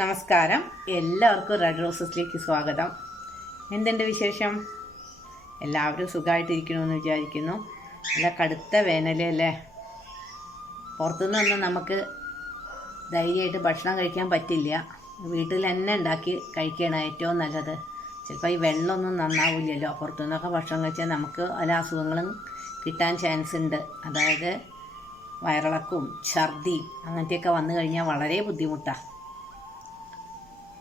നമസ്കാരം. എല്ലാവർക്കും റെഡ് റോസസിലേക്ക് സ്വാഗതം. എന്തുണ്ട് വിശേഷം? എല്ലാവരും സുഖമായിട്ടിരിക്കണമെന്ന് വിചാരിക്കുന്നു. നല്ല കടുത്ത വേനലല്ലേ പുറത്തുനിന്നൊന്നും നമുക്ക് ധൈര്യമായിട്ട് ഭക്ഷണം കഴിക്കാൻ പറ്റില്ല. വീട്ടിൽ തന്നെ ഉണ്ടാക്കി കഴിക്കുകയാണ് ഏറ്റവും നല്ലത്. ചിലപ്പോൾ ഈ വെള്ളമൊന്നും നന്നാവില്ലല്ലോ. പുറത്തുനിന്നൊക്കെ ഭക്ഷണം കഴിച്ചാൽ നമുക്ക് പല അസുഖങ്ങളും കിട്ടാൻ ചാൻസ് ഉണ്ട്. അതായത് വയറിളക്കും ഛർദി അങ്ങനത്തെയൊക്കെ വന്നു കഴിഞ്ഞാൽ വളരെ ബുദ്ധിമുട്ടാണ്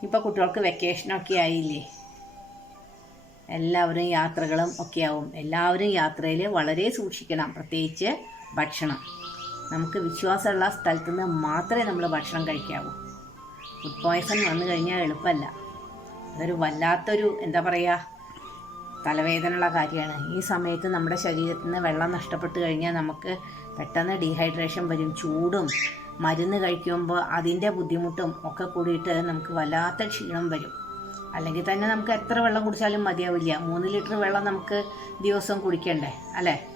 ഇപ്പോൾ കുട്ടികൾക്ക് വെക്കേഷനൊക്കെ ആയില്ലേ? എല്ലാവരും യാത്രകളും ഒക്കെ ആവും. എല്ലാവരും യാത്രയിൽ വളരെ സൂക്ഷിക്കണം. പ്രത്യേകിച്ച് ഭക്ഷണം. നമുക്ക് വിശ്വാസമുള്ള സ്ഥലത്തു നിന്ന് മാത്രമേ നമ്മൾ ഭക്ഷണം കഴിക്കാവൂ. ഫുഡ് പോയ്സൺ വന്നു കഴിഞ്ഞാൽ എളുപ്പമല്ല. അതൊരു വല്ലാത്തൊരു എന്താ പറയുക തലവേദനയുള്ള കാര്യമാണ്. ഈ സമയത്ത് നമ്മുടെ ശരീരത്തിൽ നിന്ന് വെള്ളം നഷ്ടപ്പെട്ട് കഴിഞ്ഞാൽ നമുക്ക് പെട്ടെന്ന് ഡീഹൈഡ്രേഷൻ വരും ചൂടും മരുന്ന് കഴിക്കുമ്പോൾ അതിന്റെ ബുദ്ധിമുട്ടും ഒക്കെ കൂടിയിട്ട് നമുക്ക് വല്ലാത്ത ക്ഷീണം വരും. അല്ലെങ്കിൽ തന്നെ നമുക്ക് എത്ര വെള്ളം കുടിച്ചാലും മതിയാവില്ല. മൂന്ന് ലിറ്റർ വെള്ളം നമുക്ക് ദിവസം കുടിക്കണ്ടേ? അല്ലേ?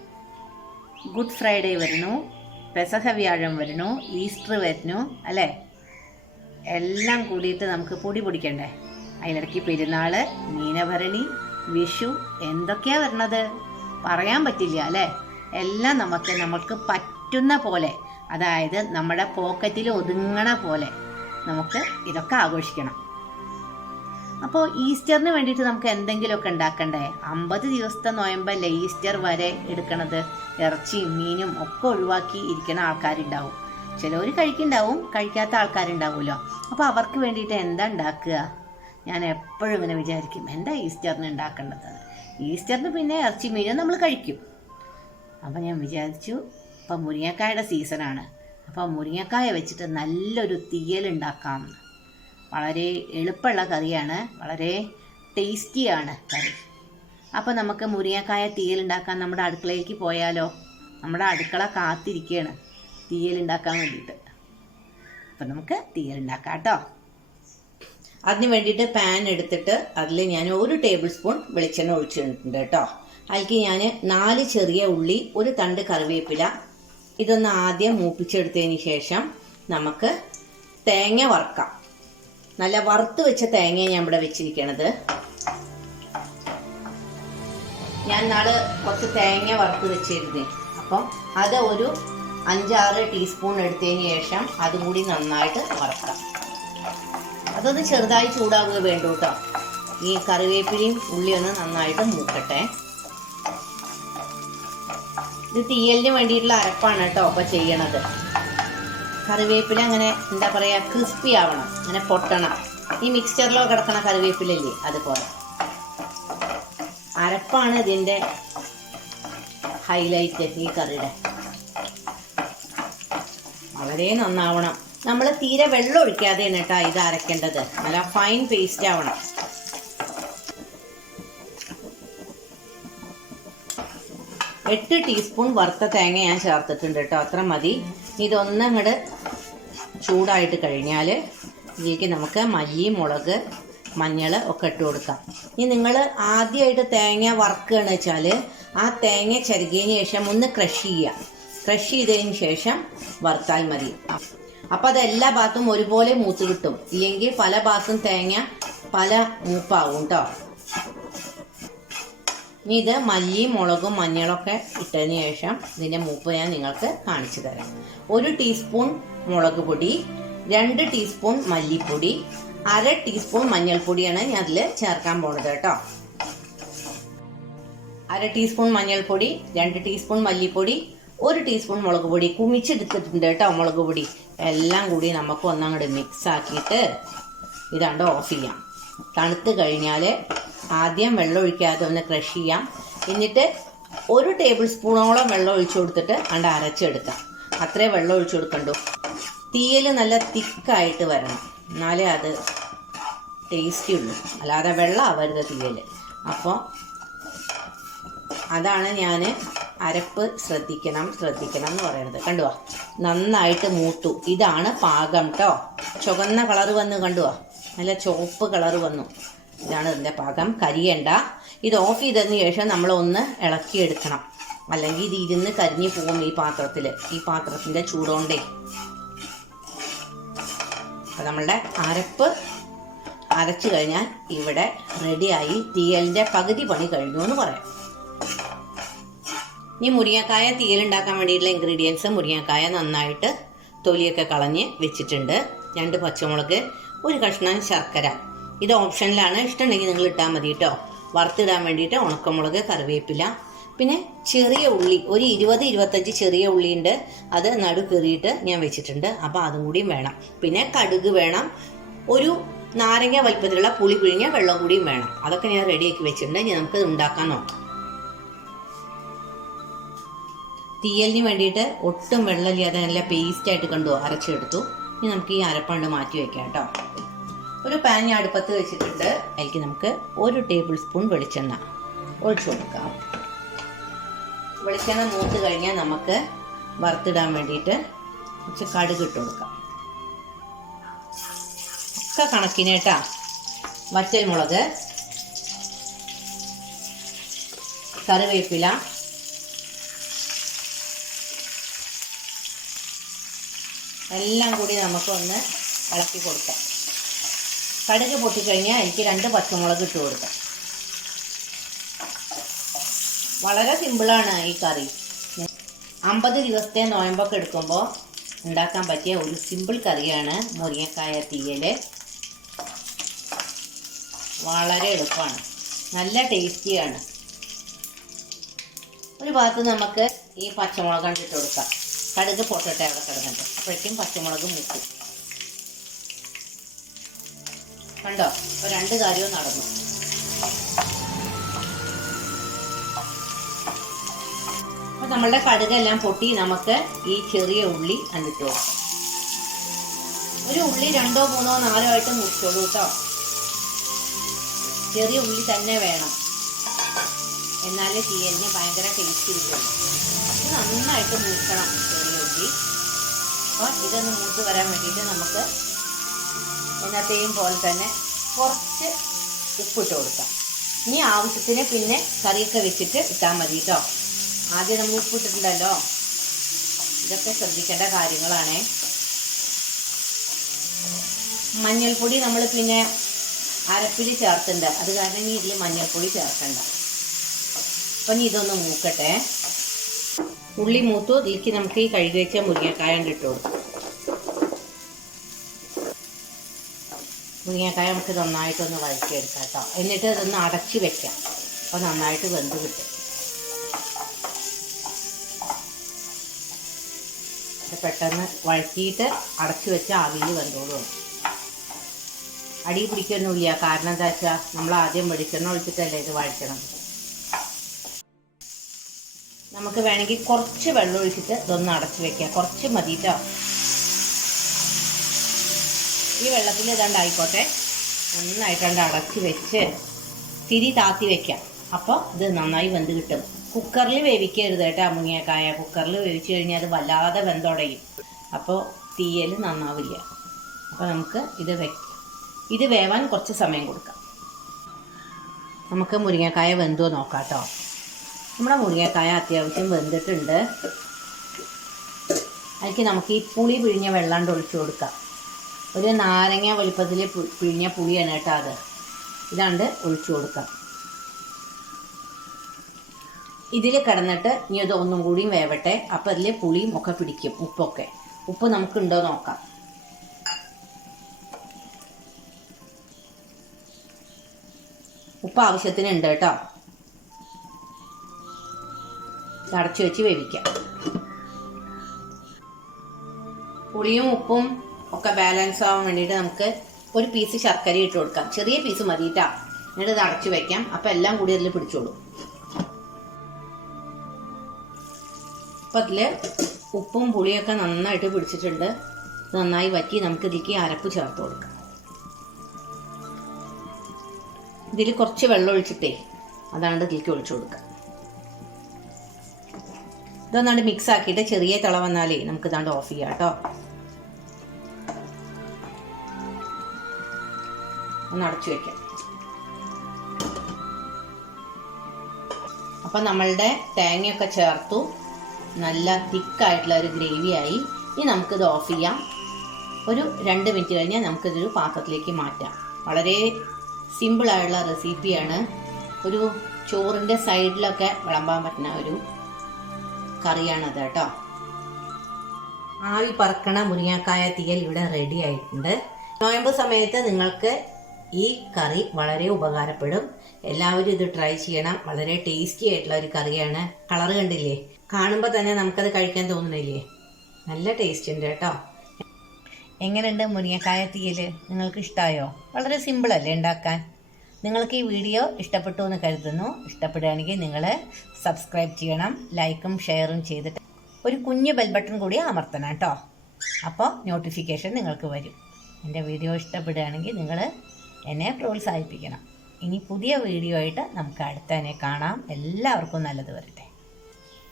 ഗുഡ് ഫ്രൈഡേ വരുന്നു. പെസഹ വ്യാഴം വരുന്നു. ഈസ്റ്റർ വരുന്നു. അല്ലേ? എല്ലാം കൂടിയിട്ട് നമുക്ക് പൊടി പൊടിക്കണ്ടേ? അതിനിടയ്ക്ക് പെരുന്നാൾ മീനഭരണി വിഷു എന്തൊക്കെയാണ് വരണത്? പറയാൻ പറ്റില്ല അല്ലേ? എല്ലാം നമുക്ക് നമുക്ക് പറ്റുന്ന പോലെ അതായത് നമ്മുടെ പോക്കറ്റിൽ ഒതുങ്ങണ പോലെ നമുക്ക് ഇതൊക്കെ ആഘോഷിക്കണം. അപ്പോൾ ഈസ്റ്ററിന് വേണ്ടിയിട്ട് നമുക്ക് എന്തെങ്കിലുമൊക്കെ ഉണ്ടാക്കണ്ടേ? അമ്പത് ദിവസത്തെ നോയമ്പല്ലേ ഈസ്റ്റർ വരെ എടുക്കണത്? ഇറച്ചിയും മീനും ഒക്കെ ഒഴിവാക്കി ഇരിക്കുന്ന ആൾക്കാരുണ്ടാവും. ചിലവർ കഴിക്കുന്നുണ്ടാവും കഴിക്കാത്ത ആൾക്കാരുണ്ടാവുമല്ലോ. അപ്പോൾ അവർക്ക് വേണ്ടിയിട്ട് എന്താ ഉണ്ടാക്കുക? ഞാൻ എപ്പോഴും ഇങ്ങനെ വിചാരിക്കും എന്താ ഈസ്റ്ററിന് ഉണ്ടാക്കേണ്ടത്? ഈസ്റ്ററിന് പിന്നെ ഇറച്ചി മീനും നമ്മൾ കഴിക്കും. അപ്പം ഞാൻ വിചാരിച്ചു ഇപ്പം മുരിങ്ങക്കായുടെ സീസണാണ് അപ്പം മുരിങ്ങക്കായ വെച്ചിട്ട് നല്ലൊരു തീയൽ ഉണ്ടാക്കാം വളരെ എളുപ്പമുള്ള കറിയാണ്. വളരെ ടേസ്റ്റിയാണ് കറി. അപ്പോൾ നമുക്ക് മുരിങ്ങക്കായ തീയൽ ഉണ്ടാക്കാൻ നമ്മുടെ അടുക്കളയിലേക്ക് പോയാലോ? നമ്മുടെ അടുക്കള കാത്തിരിക്കുകയാണ് തീയൽ ഉണ്ടാക്കാൻ വേണ്ടിയിട്ട്. അപ്പം നമുക്ക് തീയൽ ഉണ്ടാക്കാം കേട്ടോ. അതിന് വേണ്ടിയിട്ട് പാൻ എടുത്തിട്ട് അതിൽ ഞാൻ ഒരു ടേബിൾ സ്പൂൺ വെളിച്ചെണ്ണ ഒഴിച്ചിട്ടുണ്ട് കേട്ടോ. അതിലേക്ക് ഞാൻ നാല് ചെറിയ ഉള്ളി ഒരു തണ്ട് കറിവേപ്പില ഇതൊന്ന് ആദ്യം മൂപ്പിച്ചെടുത്തതിന് ശേഷം നമുക്ക് തേങ്ങ വറുക്കാം. നല്ല വറുത്ത് വെച്ച തേങ്ങ ഞാൻ ഇവിടെ വെച്ചിരിക്കണത്. ഞാൻ നാൾ കുറച്ച് തേങ്ങ വറുത്ത് വെച്ചിരുന്നേ. അപ്പം അത് ഒരു അഞ്ചാറ് ടീസ്പൂൺ എടുത്തതിന് ശേഷം അതും കൂടി നന്നായിട്ട് വറുക്കാം. അതൊന്ന് ചെറുതായി ചൂടാവുക വേണ്ടൂട്ടോ ഈ കറിവേപ്പിലയും ഉള്ളിയൊന്ന് നന്നായിട്ട് മൂക്കട്ടെ. ഇത് തീയലിന് വേണ്ടിയിട്ടുള്ള അരപ്പാണ് കേട്ടോ അപ്പൊ ചെയ്യണത്. കറിവേപ്പില അങ്ങനെ എന്താ പറയാ ക്രിസ്പി ആവണം അങ്ങനെ പൊട്ടണം. ഈ മിക്സ്ചറിലോ കിടക്കണ കറിവേപ്പിലല്ലേ അതുപോലെ. അരപ്പാണ് ഇതിന്റെ ഹൈലൈറ്റ് ഈ കറിയുടെ. വളരെ നന്നാവണം. നമ്മൾ തീരെ വെള്ളം ഒഴിക്കാതെയാണ് കേട്ടോ ഇത് അരക്കേണ്ടത്. നല്ല ഫൈൻ പേസ്റ്റ് ആവണം. എട്ട് ടീസ്പൂൺ വറുത്ത തേങ്ങ ഞാൻ ചേർത്തിട്ടുണ്ട് കേട്ടോ. അത്ര മതി. ഇതൊന്നും അങ്ങോട്ട് ചൂടായിട്ട് കഴിഞ്ഞാൽ ഇതിലേക്ക് നമുക്ക് മല്ലി മുളക് മഞ്ഞൾ ഒക്കെ ഇട്ട് കൊടുക്കാം. ഇനി നിങ്ങൾ ആദ്യമായിട്ട് തേങ്ങ വറുക്കുകയെന്ന് വെച്ചാൽ ആ തേങ്ങ ചരുകിയതിന് ശേഷം ഒന്ന് ക്രഷ് ചെയ്യുക. ക്രഷ് ചെയ്തതിന് ശേഷം വറുത്താൽ മതി. അപ്പം അത് എല്ലാ ഭാഗത്തും ഒരുപോലെ മൂത്ത് കിട്ടും. ഇല്ലെങ്കിൽ പല ഭാഗത്തും തേങ്ങ പല മൂപ്പാവും കേട്ടോ. ഇനി ഇത് മല്ലിയും മുളകും മഞ്ഞളൊക്കെ ഇട്ടതിന് ശേഷം ഇതിന്റെ മൂപ്പ് ഞാൻ നിങ്ങൾക്ക് കാണിച്ചു തരാം. ഒരു ടീസ്പൂൺ മുളക് പൊടി രണ്ട് ടീസ്പൂൺ മല്ലിപ്പൊടി അര ടീസ്പൂൺ മഞ്ഞൾപ്പൊടിയാണ് ഞാൻ അതിൽ ചേർക്കാൻ പോണത് കേട്ടോ. അര ടീസ്പൂൺ മഞ്ഞൾപ്പൊടി രണ്ട് ടീസ്പൂൺ മല്ലിപ്പൊടി ഒരു ടീസ്പൂൺ മുളക് പൊടി. കുമിച്ചെടുത്തിട്ടുണ്ട് കേട്ടോ മുളക് പൊടി. എല്ലാം കൂടി നമുക്ക് ഒന്നങ്ങോട്ട് മിക്സ് ആക്കിയിട്ട് ഇതാണ്ട് ഓഫ് ചെയ്യാം. തണുത്ത് കഴിഞ്ഞാൽ ആദ്യം വെള്ളം ഒഴിക്കാതെ ഒന്ന് ക്രഷ് ചെയ്യാം. എന്നിട്ട് ഒരു ടേബിൾ സ്പൂണോളം വെള്ളം ഒഴിച്ചു കൊടുത്തിട്ട് അണ്ട് അരച്ചെടുക്കാം. അത്രേ വെള്ളം ഒഴിച്ചു കൊടുക്കണ്ടു. തീയൽ നല്ല തിക്കായിട്ട് വരണം. എന്നാലേ അത് ടേസ്റ്റി ഉള്ളൂ. അല്ലാതെ വെള്ളം ആവരുത് തീയൽ അപ്പോൾ അതാണ് ഞാൻ അരപ്പ് ശ്രദ്ധിക്കണം ശ്രദ്ധിക്കണം എന്ന് പറയുന്നത് കണ്ടുവാ നന്നായിട്ട് മൂത്തു. ഇതാണ് പാകം കേട്ടോ ചുവന്ന കളർ വന്ന് കണ്ടുവാ നല്ല ചുവപ്പ് കളർ വന്നു. ഇതാണ് ഇതിന്റെ പാകം. കരിയണ്ട. ഇത് ഓഫ് ചെയ്തതിന് ശേഷം നമ്മൾ ഒന്ന് ഇളക്കിയെടുക്കണം. അല്ലെങ്കിൽ ഇത് ഇരുന്ന് കരിഞ്ഞു പോകും ഈ പാത്രത്തിൽ ഈ പാത്രത്തിന്റെ ചൂടോണ്ടേ. അപ്പം നമ്മളുടെ അരപ്പ് അരച്ചു കഴിഞ്ഞാൽ ഇവിടെ റെഡിയായി തീയലിന്റെ പകുതി പണി കഴിഞ്ഞു എന്ന് പറയാം. ഇനി മുരിങ്ങക്കായ തീയലുണ്ടാക്കാൻ വേണ്ടിയിട്ടുള്ള ഇൻഗ്രീഡിയൻസ് മുരിങ്ങക്കായ നന്നായിട്ട് തൊലിയൊക്കെ കളഞ്ഞ് വെച്ചിട്ടുണ്ട്. രണ്ട് പച്ചമുളക് ഒരു കഷ്ണം ശർക്കര. ഇത് ഓപ്ഷനിലാണ്. ഇഷ്ടമുണ്ടെങ്കിൽ നിങ്ങൾ ഇട്ടാൽ മതി കേട്ടോ. വറുത്തിടാൻ വേണ്ടിയിട്ട് ഉണക്കമുളക് കറിവേപ്പില പിന്നെ ചെറിയ ഉള്ളി ഒരു ഇരുപത് ഇരുപത്തഞ്ച് ചെറിയ ഉള്ളി ഉണ്ട്. അത് നടു കീറിയിട്ട് ഞാൻ വെച്ചിട്ടുണ്ട്. അപ്പോൾ അതും കൂടിയും വേണം. പിന്നെ കടുക് വേണം. ഒരു നാരങ്ങ വലിപ്പത്തിലുള്ള പുളി പിഴിഞ്ഞ വെള്ളം കൂടിയും വേണം. അതൊക്കെ ഞാൻ റെഡിയാക്കി വെച്ചിട്ടുണ്ട്. ഇനി നമുക്ക് ഉണ്ടാക്കാൻ നോക്കാം. തീയലിന് വേണ്ടിയിട്ട് ഒട്ടും വെള്ളമില്ലാതെ നല്ല പേസ്റ്റായിട്ട് കണ്ടു അരച്ചെടുത്തു. ഇനി നമുക്ക് ഈ അരപ്പണ്ട് മാറ്റി വെക്കാം കേട്ടോ. ഒരു പാൻ ഞാൻ അടുപ്പത്ത് വെച്ചിട്ടുണ്ട്. അതിലേക്ക് നമുക്ക് ഒരു ടേബിൾ സ്പൂൺ വെളിച്ചെണ്ണ ഒഴിച്ചു കൊടുക്കാം. വെളിച്ചെണ്ണ മൂത്ത് കഴിഞ്ഞാൽ നമുക്ക് വറുത്തിടാൻ വേണ്ടിയിട്ട് കുറച്ച് കടുക് ഇട്ട് കൊടുക്കാം. ഒക്കെ കണക്കിന് കേട്ടാ. വറ്റൽ മുളക് കറിവേപ്പില എല്ലാം കൂടി നമുക്കൊന്ന് ഇളക്കി കൊടുക്കാം. കടുക് പൊട്ടിക്കഴിഞ്ഞാൽ എനിക്ക് രണ്ട് പച്ചമുളക് ഇട്ട് കൊടുക്കാം. വളരെ സിമ്പിളാണ് ഈ കറി. അമ്പത് ദിവസത്തെ നോയമ്പൊക്കെ എടുക്കുമ്പോൾ ഉണ്ടാക്കാൻ പറ്റിയ ഒരു സിമ്പിൾ കറിയാണ് മുരിങ്ങക്കായ തീയൽ വളരെ എളുപ്പമാണ്. നല്ല ടേസ്റ്റിയാണ് ഒരു ഭാഗത്ത് നമുക്ക് ഈ പച്ചമുളക് കണ്ടിട്ട് കൊടുക്കാം. കടുക് പൊട്ടട്ടെ അവിടെ കിടന്നിട്ട്. അപ്പോഴേക്കും പച്ചമുളക് മുക്കും. കണ്ടോ? ഇപ്പൊ രണ്ട് കാര്യവും നടന്നു. അപ്പൊ നമ്മളുടെ കടുകെല്ലാം പൊട്ടി നമുക്ക് ഈ ചെറിയ ഉള്ളി അന്നിട്ട് ഒരു ഉള്ളി രണ്ടോ മൂന്നോ നാലോ ആയിട്ട് മുറിച്ചോളൂ കേട്ടോ ചെറിയ ഉള്ളി തന്നെ വേണം. എന്നാലേ തീയലിന് ഭയങ്കര ടേസ്റ്റ് കിട്ടുള്ളൂ നന്നായിട്ട് മൂക്കണം ചെറിയ ഉള്ളി അപ്പോൾ ഇതൊന്ന് മൂത്ത് വരാൻ വേണ്ടിയിട്ട് നമുക്ക് എന്നത്തെയും പോലെ തന്നെ കുറച്ച് ഉപ്പിട്ട് കൊടുക്കാം. ഇനി ആവശ്യത്തിന് പിന്നെ കറിയൊക്കെ വെച്ചിട്ട് ഇട്ടാൽ മതി കേട്ടോ. ആദ്യം നമ്മൾ ഉപ്പിട്ടിട്ടുണ്ടല്ലോ. ഇതൊക്കെ ശ്രദ്ധിക്കേണ്ട കാര്യങ്ങളാണ്. മഞ്ഞൾപ്പൊടി നമ്മൾ പിന്നെ അരപ്പിൽ ചേർത്തുണ്ട് അത് കാരണം ഇനി ഇതിൽ മഞ്ഞൾപ്പൊടി ചേർക്കണ്ട. അപ്പം ഇനി ഇതൊന്ന് മൂക്കട്ടെ. ഉള്ളി മൂത്തു ഇതിലേക്ക് നമുക്ക് ഈ കഴുകി വെച്ച മുരിങ്ങക്കായ ഇട്ട് മുരിങ്ങക്കായ നമുക്ക് നന്നായിട്ടൊന്ന് വഴറ്റിയെടുക്കാം കേട്ടോ. എന്നിട്ട് അതൊന്ന് അടച്ച് വെക്കാം. അപ്പോൾ നന്നായിട്ട് വെന്ത് കിട്ടും. പെട്ടെന്ന് വഴറ്റിയിട്ട് അടച്ചു വെച്ച് ആവിയിൽ വെന്തോളും. അടി പിടിക്കൊന്നുമില്ല കാരണം എന്താ വെച്ചാൽ നമ്മൾ ആദ്യം വെളിച്ചെണ്ണ ഒഴിച്ചിട്ടല്ലേ ഇത് വഴറ്റണത്? നമുക്ക് വേണമെങ്കിൽ കുറച്ച് വെള്ളം ഒഴിച്ചിട്ട് ഇതൊന്ന് അടച്ചു വെക്കാം. കുറച്ച് മതി ഈ വെള്ളത്തിൽ ഇതാണ്ട് ആയിക്കോട്ടെ. നന്നായിട്ടാണ്ട് അടച്ച് വെച്ച് തിരി താത്തി വെക്കാം. അപ്പോൾ ഇത് നന്നായി വെന്ത് കിട്ടും. കുക്കറിൽ വേവിക്കരുത് കേട്ടോ മുങ്ങിയക്കായ. കുക്കറിൽ വേവിച്ച് കഴിഞ്ഞാൽ അത് വല്ലാതെ വെന്തുടയും. അപ്പോൾ തീയൽ നന്നാവില്ല. അപ്പോൾ നമുക്ക് ഇത് വെക്കാം ഇത് വേവാൻ കുറച്ച് സമയം കൊടുക്കാം. നമുക്ക് മുരിങ്ങക്കായ വെന്തോ നോക്കാം കേട്ടോ നമ്മുടെ മുരിങ്ങക്കായ അത്യാവശ്യം വെന്തിട്ടുണ്ട്. അതിലേക്ക് നമുക്ക് ഈ പുളി പിഴിഞ്ഞ വെള്ളം ഒഴിച്ചു കൊടുക്കാം. ഒരു നാരങ്ങ വലുപ്പത്തിൽ പിഴിഞ്ഞ പുളിയാണ് കേട്ടോ അത്. ഇതാണ്ട് ഒഴിച്ചു കൊടുക്കാം. ഇതിൽ കിടന്നിട്ട് ഇനി അത് ഒന്നും കൂടിയും വേവട്ടെ. അപ്പം അതിൽ പുളിയും ഒക്കെ പിടിക്കും ഉപ്പൊക്കെ. ഉപ്പ് നമുക്കുണ്ടോ നോക്കാം. ഉപ്പ് ആവശ്യത്തിന് ഉണ്ട് കേട്ടോ. അടച്ചു വെച്ച് വേവിക്കാം. പുളിയും ഉപ്പും ഒക്കെ ബാലൻസ് ആവാൻ വേണ്ടിയിട്ട് നമുക്ക് ഒരു പീസ് ശർക്കര ഇട്ട് കൊടുക്കാം. ചെറിയ പീസ് മതിയിട്ടാ എന്നിട്ട് ഇത് അടച്ചു വെക്കാം. അപ്പം എല്ലാം കൂടി അതിൽ പിടിച്ചോളൂ. അപ്പം അതിൽ ഉപ്പും പുളിയൊക്കെ നന്നായിട്ട് പിടിച്ചിട്ടുണ്ട്. നന്നായി വറ്റി നമുക്ക് ഇതിലേക്ക് അരപ്പ് ചേർത്ത് കൊടുക്കാം. ഇതിൽ കുറച്ച് വെള്ളം ഒഴിച്ചിട്ടേ അതാണ് ഇതിലേക്ക് ഒഴിച്ചു കൊടുക്കാം ഇതൊന്നാണ്ട് മിക്സ് ആക്കിയിട്ട് ചെറിയ തിള വന്നാലേ നമുക്ക് ഇതാണ്ട് ഓഫ് ചെയ്യാം കേട്ടോ ഒന്ന് അടച്ചു വെക്കാം. അപ്പം നമ്മളുടെ തേങ്ങയൊക്കെ ചേർത്തു. നല്ല തിക്കായിട്ടുള്ള ഒരു ഗ്രേവിയായി. ഇനി നമുക്കിത് ഓഫ് ചെയ്യാം. ഒരു രണ്ട് മിനിറ്റ് കഴിഞ്ഞാൽ നമുക്കിതൊരു പാത്രത്തിലേക്ക് മാറ്റാം. വളരെ സിമ്പിളായുള്ള റെസിപ്പിയാണ് ഒരു ചോറിന്റെ സൈഡിലൊക്കെ വിളമ്പാൻ പറ്റുന്ന ഒരു കറിയാണത് കേട്ടോ. ആവി പറക്കണ മുരിങ്ങാക്കായ തീയൽ ഇവിടെ റെഡി ആയിട്ടുണ്ട്. നോയമ്പ് സമയത്ത് നിങ്ങൾക്ക് ഈ കറി വളരെ ഉപകാരപ്പെടും. എല്ലാവരും ഇത് ട്രൈ ചെയ്യണം. വളരെ ടേസ്റ്റി ആയിട്ടുള്ള ഒരു കറിയാണ്. കളർ കണ്ടില്ലേ? കാണുമ്പോൾ തന്നെ നമുക്കത് കഴിക്കാൻ തോന്നുന്നില്ലേ നല്ല ടേസ്റ്റ് ഉണ്ട് കേട്ടോ. എങ്ങനെയുണ്ട് മുരിങ്ങക്കായ തീയൽ നിങ്ങൾക്ക് ഇഷ്ടമായോ വളരെ സിമ്പിളല്ലേ ഉണ്ടാക്കാൻ? നിങ്ങൾക്ക് ഈ വീഡിയോ ഇഷ്ടപ്പെട്ടു എന്ന് കരുതുന്നു. ഇഷ്ടപ്പെടുകയാണെങ്കിൽ നിങ്ങൾ സബ്സ്ക്രൈബ് ചെയ്യണം ലൈക്കും ഷെയറും ചെയ്തിട്ട് ഒരു കുഞ്ഞു ബെൽ ബട്ടൺ കൂടി അമർത്തണം കേട്ടോ. അപ്പോൾ നോട്ടിഫിക്കേഷൻ നിങ്ങൾക്ക് വരും. എന്റെ വീഡിയോ ഇഷ്ടപ്പെടുകയാണെങ്കിൽ നിങ്ങൾ എന്നെ പ്രോത്സാഹിപ്പിക്കണം. ഇനി പുതിയ വീഡിയോ ആയിട്ട് നമുക്ക് അടുത്തതിനെ കാണാം. എല്ലാവർക്കും നല്ലത് വരട്ടെ.